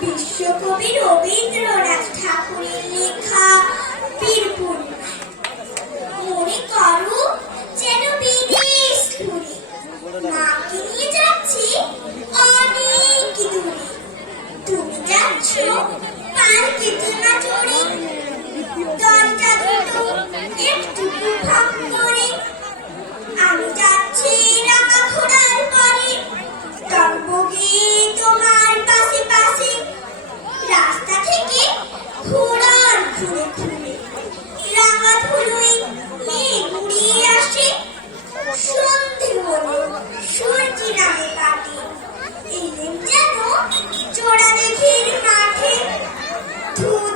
বিশ্বকবি রবীন্দ্রনাথ ঠাকুরের লেখা বীরপুর। মনে করো যেন বিদেশ ঘুরে। মাকে নিয়ে যাচ্ছি অনেক দূরে। তুমি যাচ্ছ পালকে তোলা চড়ে দরজা দুটো একটু ফাঁক করে বনে সূর্যি নামে কাটে এলেন যেন চোরা দেখির মাঠে ধুধ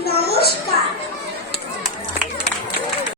নমস্কার